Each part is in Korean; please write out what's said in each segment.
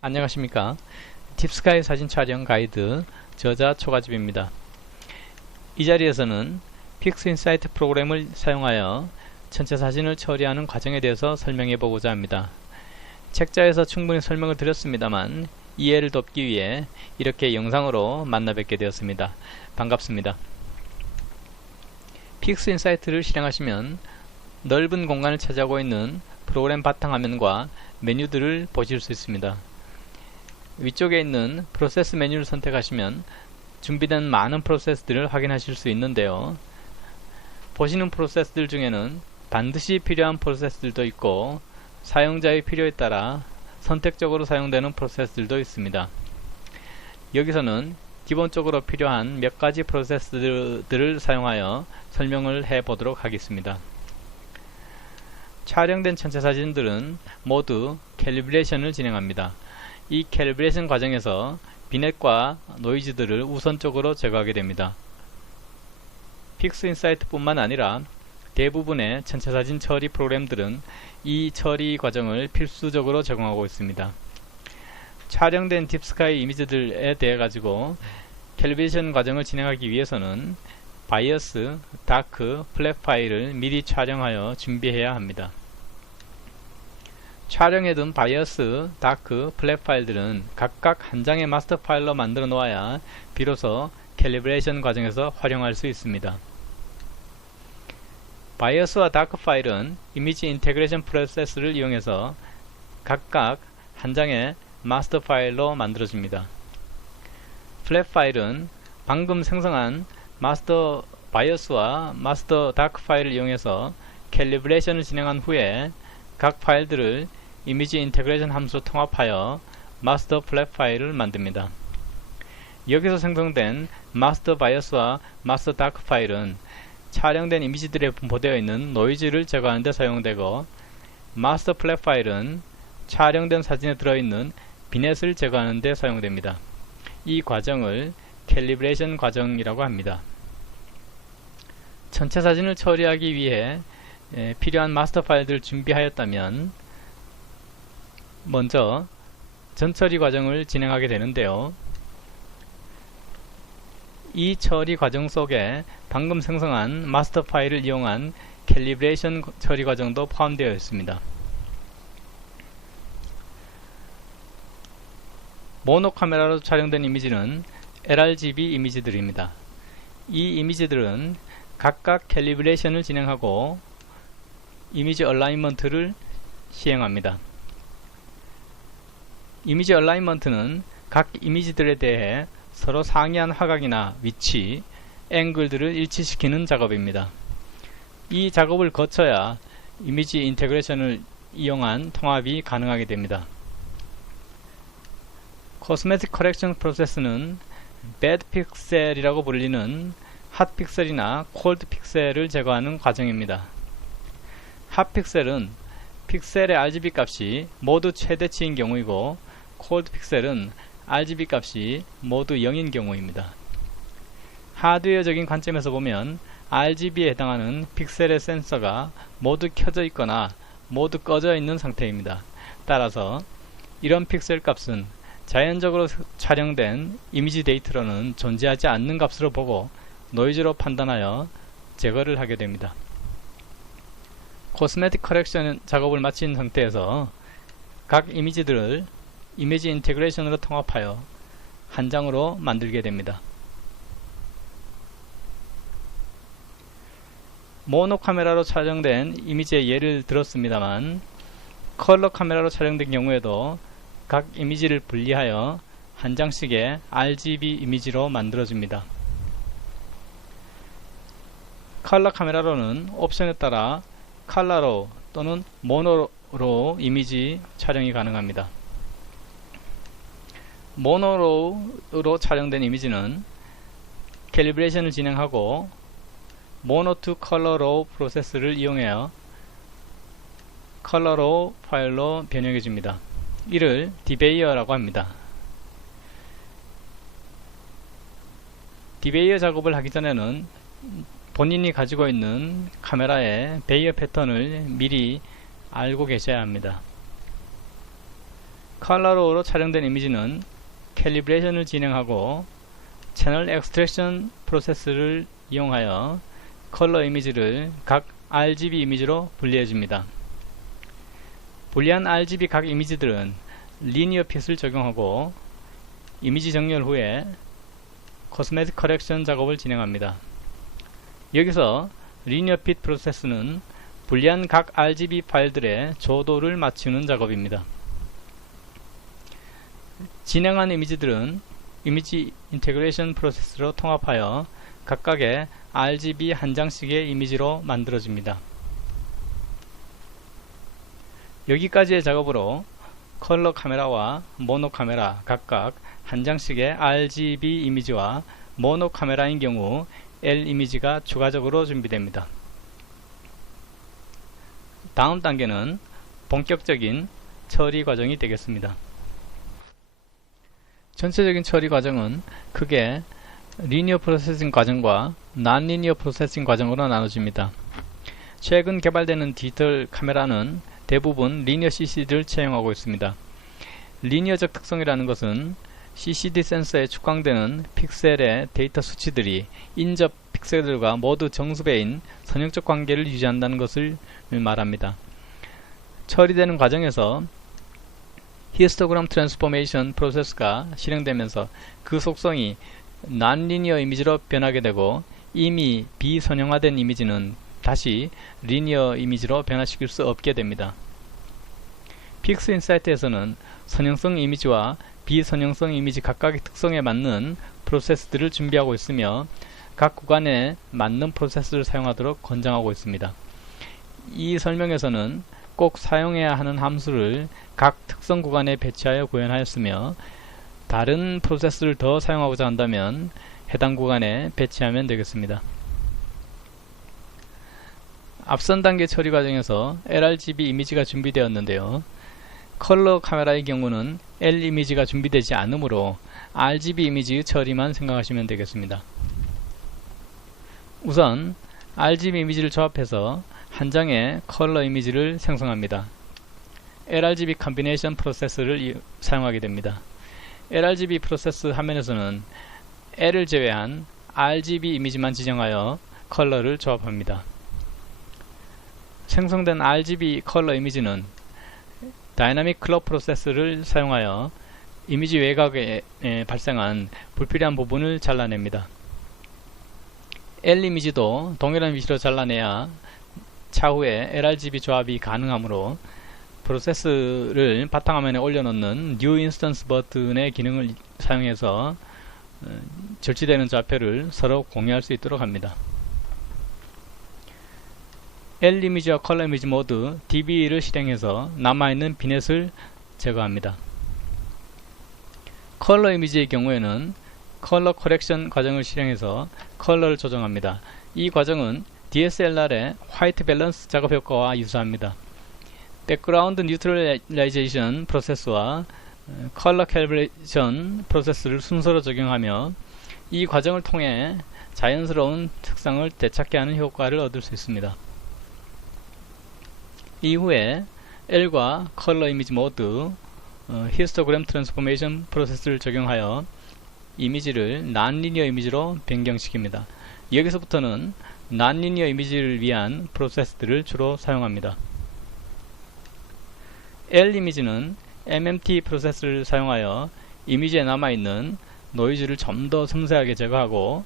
안녕하십니까? 팁스카이 사진 촬영 가이드 저자 초가집입니다. 이 자리에서는 픽스인사이트 프로그램을 사용하여 전체 사진을 처리하는 과정에 대해서 설명해 보고자 합니다. 책자에서 충분히 설명을 드렸습니다만 이해를 돕기 위해 이렇게 영상으로 만나 뵙게 되었습니다. 반갑습니다. 픽스인사이트를 실행하시면 넓은 공간을 차지하고 있는 프로그램 바탕화면과 메뉴들을 보실 수 있습니다. 위쪽에 있는 프로세스 메뉴를 선택하시면 준비된 많은 프로세스들을 확인하실 수 있는데요. 보시는 프로세스들 중에는 반드시 필요한 프로세스들도 있고 사용자의 필요에 따라 선택적으로 사용되는 프로세스들도 있습니다. 여기서는 기본적으로 필요한 몇 가지 프로세스들을 사용하여 설명을 해 보도록 하겠습니다. 촬영된 전체 사진들은 모두 캘리브레이션을 진행합니다. 이 캘리브레이션 과정에서 비넷과 노이즈들을 우선적으로 제거하게 됩니다. 픽스 인사이트 뿐만 아니라 대부분의 전체 사진 처리 프로그램들은 이 처리 과정을 필수적으로 제공하고 있습니다. 촬영된 딥스카이 이미지들에 대해 가지고 캘리브레이션 과정을 진행하기 위해서는 바이어스, 다크, 플랫 파일을 미리 촬영하여 준비해야 합니다. 촬영해둔 바이어스, 다크, 플랫 파일들은 각각 한 장의 마스터 파일로 만들어 놓아야 비로소 캘리브레이션 과정에서 활용할 수 있습니다. 바이어스와 다크 파일은 이미지 인테그레이션 프로세스를 이용해서 각각 한 장의 마스터 파일로 만들어집니다. 플랫 파일은 방금 생성한 마스터 바이어스와 마스터 다크 파일을 이용해서 캘리브레이션을 진행한 후에 각 파일들을 이미지 인테그레이션 함수로 통합하여 마스터 플랫 파일을 만듭니다. 여기서 생성된 마스터 바이어스와 마스터 다크 파일은 촬영된 이미지들에 분포되어 있는 노이즈를 제거하는 데 사용되고 마스터 플랫 파일은 촬영된 사진에 들어있는 비넷을 제거하는 데 사용됩니다. 이 과정을 캘리브레이션 과정이라고 합니다. 전체 사진을 처리하기 위해 필요한 마스터 파일들을 준비하였다면 먼저 전처리 과정을 진행하게 되는데요. 이 처리 과정 속에 방금 생성한 마스터 파일을 이용한 캘리브레이션 처리 과정도 포함되어 있습니다. 모노 카메라로 촬영된 이미지는 LRGB 이미지들입니다. 이 이미지들은 각각 캘리브레이션을 진행하고 이미지 얼라이먼트를 시행합니다. 이미지 얼라이먼트는 각 이미지들에 대해 서로 상이한 화각이나 위치, 앵글들을 일치시키는 작업입니다. 이 작업을 거쳐야 이미지 인테그레이션을 이용한 통합이 가능하게 됩니다. 코스메틱 커렉션 프로세스는 배드 픽셀이라고 불리는 핫 픽셀이나 콜드 픽셀을 제거하는 과정입니다. 핫 픽셀은 픽셀의 RGB 값이 모두 최대치인 경우이고 콜드 픽셀은 RGB 값이 모두 0인 경우입니다. 하드웨어적인 관점에서 보면 RGB에 해당하는 픽셀의 센서가 모두 켜져 있거나 모두 꺼져 있는 상태입니다. 따라서 이런 픽셀 값은 자연적으로 촬영된 이미지 데이터로는 존재하지 않는 값으로 보고 노이즈로 판단하여 제거를 하게 됩니다. 코스메틱 커렉션 작업을 마친 상태에서 각 이미지들을 이미지 인테그레이션으로 통합하여 한 장으로 만들게 됩니다. 모노 카메라로 촬영된 이미지의 예를 들었습니다만 컬러 카메라로 촬영된 경우에도 각 이미지를 분리하여 한 장씩의 RGB 이미지로 만들어집니다. 컬러 카메라로는 옵션에 따라 칼라로 또는 모노로 이미지 촬영이 가능합니다. 모노로로 촬영된 이미지는 캘리브레이션을 진행하고 모노 투 컬러로 프로세스를 이용하여 컬러로 파일로 변형해 줍니다. 이를 디베이어라고 합니다. 디베이어 작업을 하기 전에는 본인이 가지고 있는 카메라의 베이어 패턴을 미리 알고 계셔야 합니다. 컬러로우로 촬영된 이미지는 캘리브레이션을 진행하고 채널 엑스트랙션 프로세스를 이용하여 컬러 이미지를 각 RGB 이미지로 분리해 줍니다. 분리한 RGB 각 이미지들은 리니어 핏을 적용하고 이미지 정렬 후에 코스메틱 커렉션 작업을 진행합니다. 여기서 리니어 핏 프로세스는 분리한 각 RGB 파일들의 조도를 맞추는 작업입니다. 진행한 이미지들은 이미지 인테그레이션 프로세스로 통합하여 각각의 RGB 한 장씩의 이미지로 만들어집니다. 여기까지의 작업으로 컬러 카메라와 모노 카메라 각각 한 장씩의 RGB 이미지와 모노 카메라인 경우 L 이미지가 추가적으로 준비됩니다. 다음 단계는 본격적인 처리 과정이 되겠습니다. 전체적인 처리 과정은 크게 리니어 프로세싱 과정과 난리니어 프로세싱 과정으로 나눠집니다. 최근 개발되는 디지털 카메라는 대부분 리니어 CCD를 채용하고 있습니다. 리니어적 특성이라는 것은 CCD 센서에 축광되는 픽셀의 데이터 수치들이 인접 픽셀들과 모두 정수배인 선형적 관계를 유지한다는 것을 말합니다. 처리되는 과정에서 히스토그램 트랜스포메이션 프로세스가 실행되면서 그 속성이 난리니어 이미지로 변하게 되고 이미 비선형화된 이미지는 다시 리니어 이미지로 변화시킬 수 없게 됩니다. 픽스 인사이트에서는 선형성 이미지와 비선형성 이미지 각각의 특성에 맞는 프로세스들을 준비하고 있으며 각 구간에 맞는 프로세스를 사용하도록 권장하고 있습니다. 이 설명에서는 꼭 사용해야 하는 함수를 각 특성 구간에 배치하여 구현하였으며 다른 프로세스를 더 사용하고자 한다면 해당 구간에 배치하면 되겠습니다. 앞선 단계 처리 과정에서 LRGB 이미지가 준비되었는데요. 컬러 카메라의 경우는 L 이미지가 준비되지 않으므로 RGB 이미지 처리만 생각하시면 되겠습니다. 우선 RGB 이미지를 조합해서 한 장의 컬러 이미지를 생성합니다. LRGB 컨비네이션 프로세스를 사용하게 됩니다. LRGB 프로세스 화면에서는 L을 제외한 RGB 이미지만 지정하여 컬러를 조합합니다. 생성된 RGB 컬러 이미지는 다이나믹 클럽 프로세스를 사용하여 이미지 외곽에 발생한 불필요한 부분을 잘라냅니다. L 이미지도 동일한 위치로 잘라내야 차후에 LRGB 조합이 가능하므로 프로세스를 바탕화면에 올려놓는 New Instance 버튼의 기능을 사용해서 어, 절취되는 좌표를 서로 공유할 수 있도록 합니다. L 이미지와 컬러 이미지 모두 DB를 실행해서 남아있는 비넷을 제거합니다. 컬러 이미지의 경우에는 컬러 커렉션 과정을 실행해서 컬러를 조정합니다. 이 과정은 DSLR의 화이트 밸런스 작업 효과와 유사합니다. 백그라운드 뉴트럴라이제이션 프로세스와 컬러 캘브레이션 프로세스를 순서로 적용하며 이 과정을 통해 자연스러운 특성을 되찾게 하는 효과를 얻을 수 있습니다. 이후에 L과 컬러 이미지 모두 어, 히스토그램 트랜스포메이션 프로세스를 적용하여 이미지를 난리니어 이미지로 변경시킵니다. 여기서부터는 난리니어 이미지를 위한 프로세스들을 주로 사용합니다. L 이미지는 MMT 프로세스를 사용하여 이미지에 남아있는 노이즈를 좀 더 섬세하게 제거하고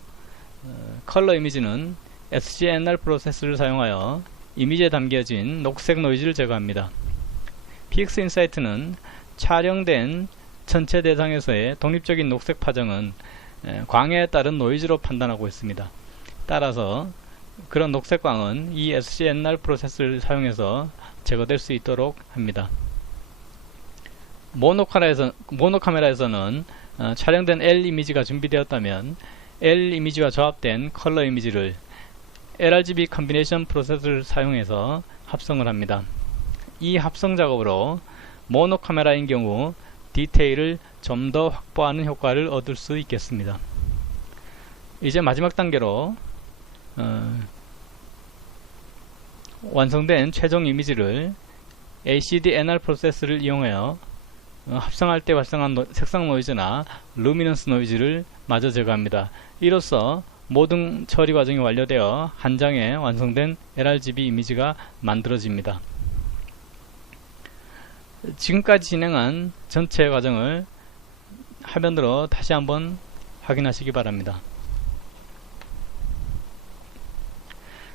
어, 컬러 이미지는 SGNR 프로세스를 사용하여 이미지에 담겨진 녹색 노이즈를 제거합니다. PX 인사이트는 촬영된 전체 대상에서의 독립적인 녹색 파정은 광해에 따른 노이즈로 판단하고 있습니다. 따라서 그런 녹색광은 이 SCNR 프로세스를 사용해서 제거될 수 있도록 합니다. 모노카메라에서, 모노카메라에서는 어, 촬영된 L 이미지가 준비되었다면 L 이미지와 조합된 컬러 이미지를 LRGB 컨비네이션 프로세스를 사용해서 합성을 합니다. 이 합성 작업으로 모노 카메라인 경우 디테일을 좀 더 확보하는 효과를 얻을 수 있겠습니다. 이제 마지막 단계로 어, 완성된 최종 이미지를 ACD-NR 프로세스를 이용하여 어, 합성할 때 발생한 노- 색상 노이즈나 루미넌스 노이즈를 마저 제거합니다. 이로써 모든 처리 과정이 완료되어 한 장의 완성된 LRGB 이미지가 만들어집니다. 지금까지 진행한 전체 과정을 화면으로 다시 한번 확인하시기 바랍니다.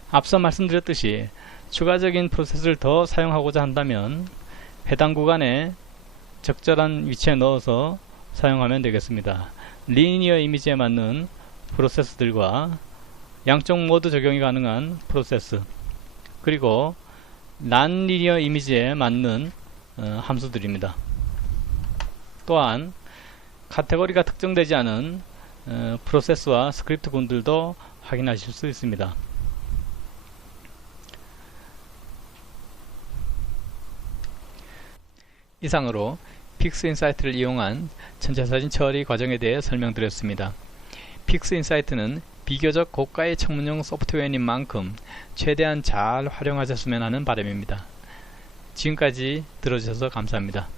앞서 말씀드렸듯이 추가적인 프로세스를 더 사용하고자 한다면 해당 구간에 적절한 위치에 넣어서 사용하면 되겠습니다. 리니어 이미지에 맞는 프로세스들과 양쪽 모두 적용이 가능한 프로세스 그리고 난 리니어 이미지에 맞는 어, 함수들입니다. 또한 카테고리가 특정되지 않은 어, 프로세스와 스크립트 군들도 확인하실 수 있습니다. 이상으로 픽스인사이트를 이용한 전자사진 처리 과정에 대해 설명드렸습니다. 픽스인사이트는 비교적 고가의 청문용 소프트웨어인 만큼 최대한 잘 활용하셨으면 하는 바람입니다. 지금까지 들어주셔서 감사합니다.